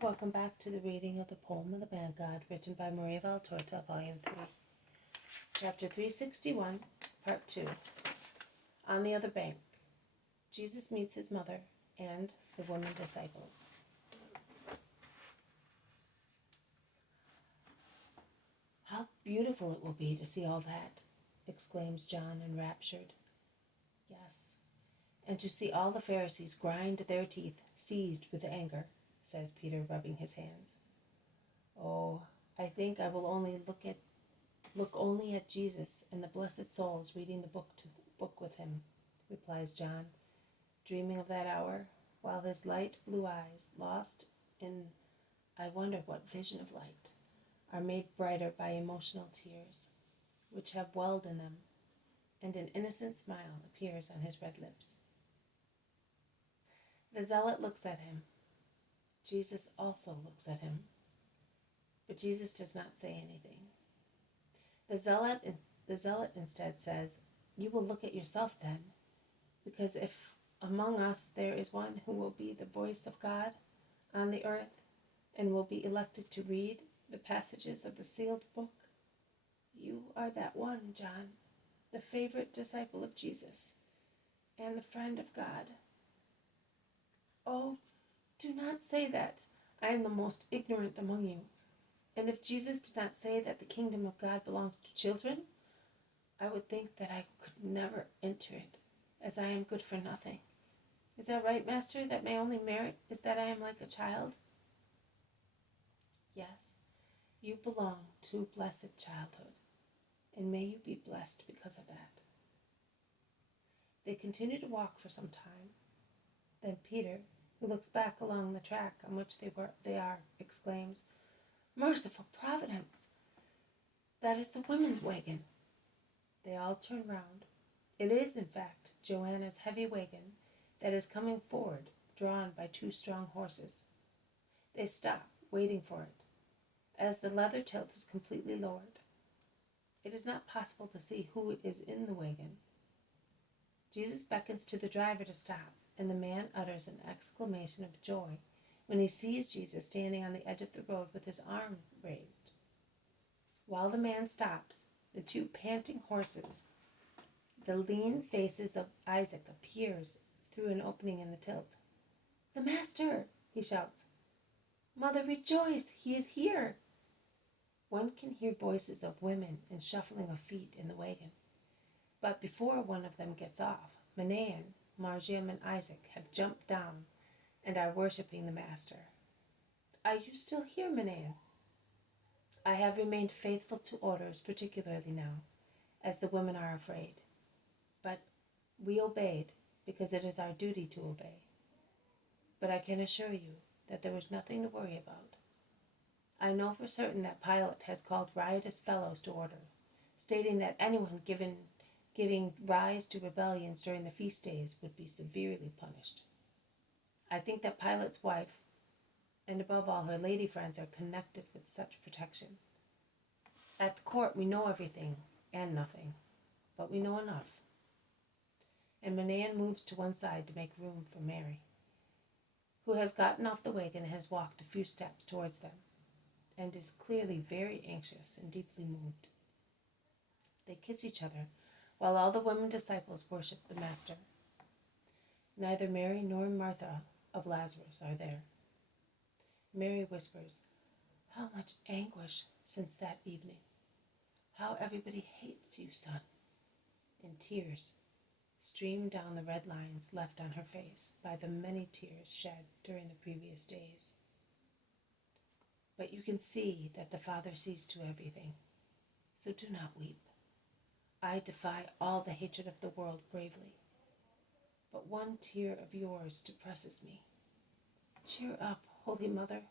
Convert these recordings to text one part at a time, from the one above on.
welcome back to the reading of the poem of the Man God, written by Maria Valtorta, Volume 3, Chapter 361, Part 2. On the Other Bank, Jesus meets his mother and the women disciples. How beautiful it will be to see all that, exclaims John, enraptured. Yes, and to see all the Pharisees grind their teeth, seized with anger, says Peter, rubbing his hands. Oh, I think I will look only at Jesus and the blessed souls reading the book with him, replies John, dreaming of that hour, while his light blue eyes, lost in I wonder what vision of light, are made brighter by emotional tears, which have welled in them, and an innocent smile appears on his red lips. The zealot looks at him. Jesus also looks at him, but Jesus does not say anything. The zealot instead says, "You will look at yourself then, because if among us there is one who will be the voice of God on the earth and will be elected to read the passages of the sealed book, you are that one, John, the favorite disciple of Jesus and the friend of God." Oh, do not say that. I am the most ignorant among you. And if Jesus did not say that the kingdom of God belongs to children, I would think that I could never enter it, as I am good for nothing. Is that right, Master, that my only merit is that I am like a child? Yes, you belong to blessed childhood, and may you be blessed because of that. They continue to walk for some time. Then Peter, who looks back along the track on which they are, exclaims, "Merciful Providence! That is the women's wagon." They all turn round. It is, in fact, Joanna's heavy wagon that is coming forward, drawn by 2 strong horses. They stop, waiting for it, as the leather tilt is completely lowered. It is not possible to see who is in the wagon. Jesus beckons to the driver to stop, and the man utters an exclamation of joy when he sees Jesus standing on the edge of the road with his arm raised. While the man stops, the 2 panting horses, the lean faces of Isaac appears through an opening in the tilt. "The Master!" he shouts. "Mother, rejoice! He is here!" One can hear voices of women and shuffling of feet in the wagon. But before one of them gets off, Manaen, Marjam, and Isaac have jumped down and are worshipping the Master. "Are you still here, Manaen?" "I have remained faithful to orders, particularly now, as the women are afraid. But we obeyed, because it is our duty to obey. But I can assure you that there was nothing to worry about. I know for certain that Pilate has called riotous fellows to order, stating that anyone giving rise to rebellions during the feast days would be severely punished. I think that Pilate's wife, and above all her lady friends, are connected with such protection. At the court we know everything and nothing, but we know enough." And Manaen moves to one side to make room for Mary, who has gotten off the wagon and has walked a few steps towards them, and is clearly very anxious and deeply moved. They kiss each other, while all the women disciples worship the Master. Neither Mary nor Martha of Lazarus are there. Mary whispers, "How much anguish since that evening! How everybody hates you, son!" And tears stream down the red lines left on her face by the many tears shed during the previous days. But you can see that the Father sees to everything, so do not weep. I defy all the hatred of the world bravely, but one tear of yours depresses me. Cheer up, Holy Mother."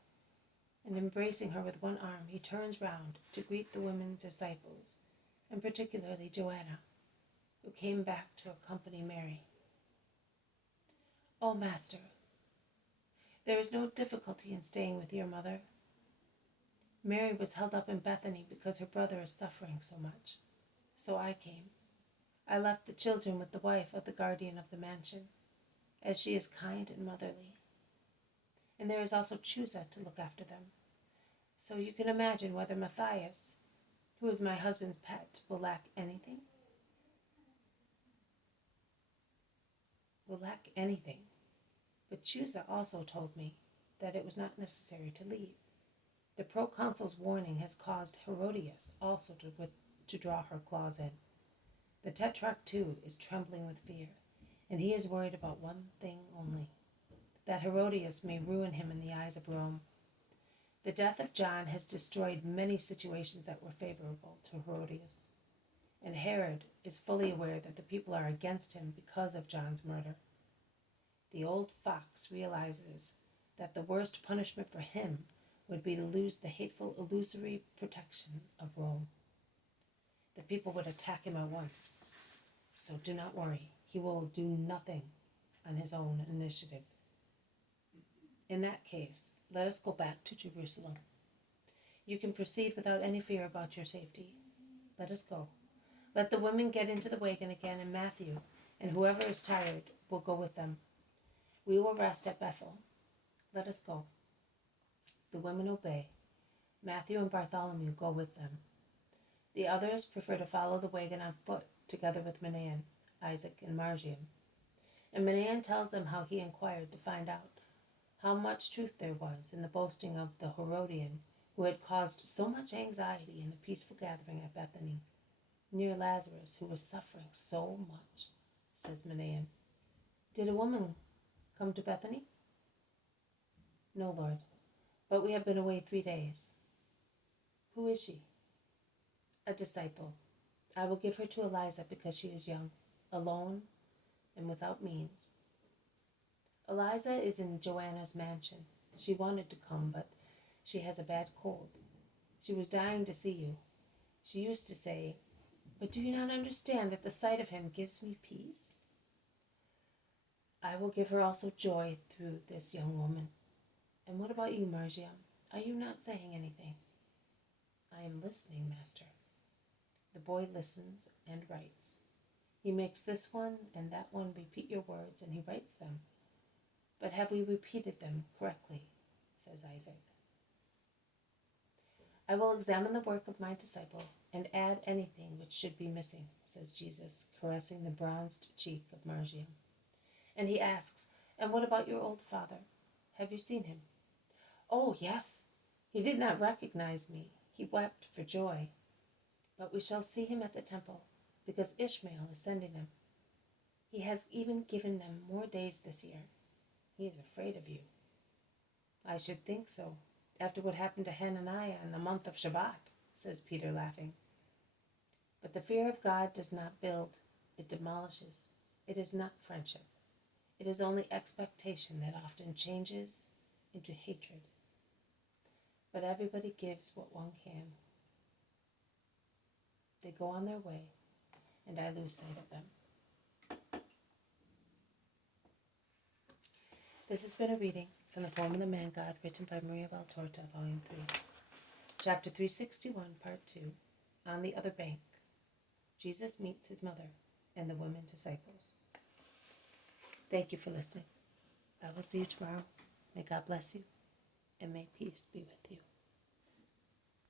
And embracing her with one arm, he turns round to greet the women disciples, and particularly Joanna, who came back to accompany Mary. "Oh, Master, there is no difficulty in staying with your mother. Mary was held up in Bethany because her brother is suffering so much. So I came. I left the children with the wife of the guardian of the mansion, as she is kind and motherly. and there is also Chusa to look after them. So you can imagine whether Matthias, who is my husband's pet, will lack anything. But Chusa also told me that it was not necessary to leave. The proconsul's warning has caused Herodias also to draw her claws in. The tetrarch, too, is trembling with fear, and he is worried about one thing only, that Herodias may ruin him in the eyes of Rome. The death of John has destroyed many situations that were favorable to Herodias, and Herod is fully aware that the people are against him because of John's murder. The old fox realizes that the worst punishment for him would be to lose the hateful, illusory protection of Rome. The people would attack him at once. So do not worry. He will do nothing on his own initiative. In that case, let us go back to Jerusalem. You can proceed without any fear about your safety. Let us go. Let the women get into the wagon again, and Matthew, and whoever is tired, will go with them. We will rest at Bethel. Let us go. The women obey. Matthew and Bartholomew go with them. The others prefer to follow the wagon on foot, together with Manaen, Isaac, and Margium. And Manaen tells them how he inquired to find out how much truth there was in the boasting of the Herodian who had caused so much anxiety in the peaceful gathering at Bethany, near Lazarus, who was suffering so much, says Manaen. Did a woman come to Bethany? No, Lord, but we have been away 3 days. Who is she? A disciple. I will give her to Eliza because she is young, alone, and without means. Eliza is in Joanna's mansion. She wanted to come, but she has a bad cold. She was dying to see you. She used to say, but do you not understand that the sight of him gives me peace? I will give her also joy through this young woman. And what about you, Margium? Are you not saying anything? I am listening, Master. The boy listens and writes. He makes this one and that one repeat your words, and he writes them. But have we repeated them correctly? Says Isaac. I will examine the work of my disciple and add anything which should be missing, says Jesus, caressing the bronzed cheek of Margium. And he asks, and what about your old father? Have you seen him? Oh, yes. He did not recognize me. He wept for joy. But we shall see him at the temple, because Ishmael is sending them. He has even given them more days this year. He is afraid of you. I should think so, after what happened to Hananiah in the month of Shabbat, says Peter, laughing. But the fear of God does not build, it demolishes. It is not friendship. It is only expectation that often changes into hatred. But everybody gives what one can. They go on their way, and I lose sight of them. This has been a reading from The Poem of the Man God, written by Maria Valtorta, Volume 3. Chapter 361, Part 2, On the Other Bank. Jesus meets his mother and the women disciples. Thank you for listening. I will see you tomorrow. May God bless you, and may peace be with you.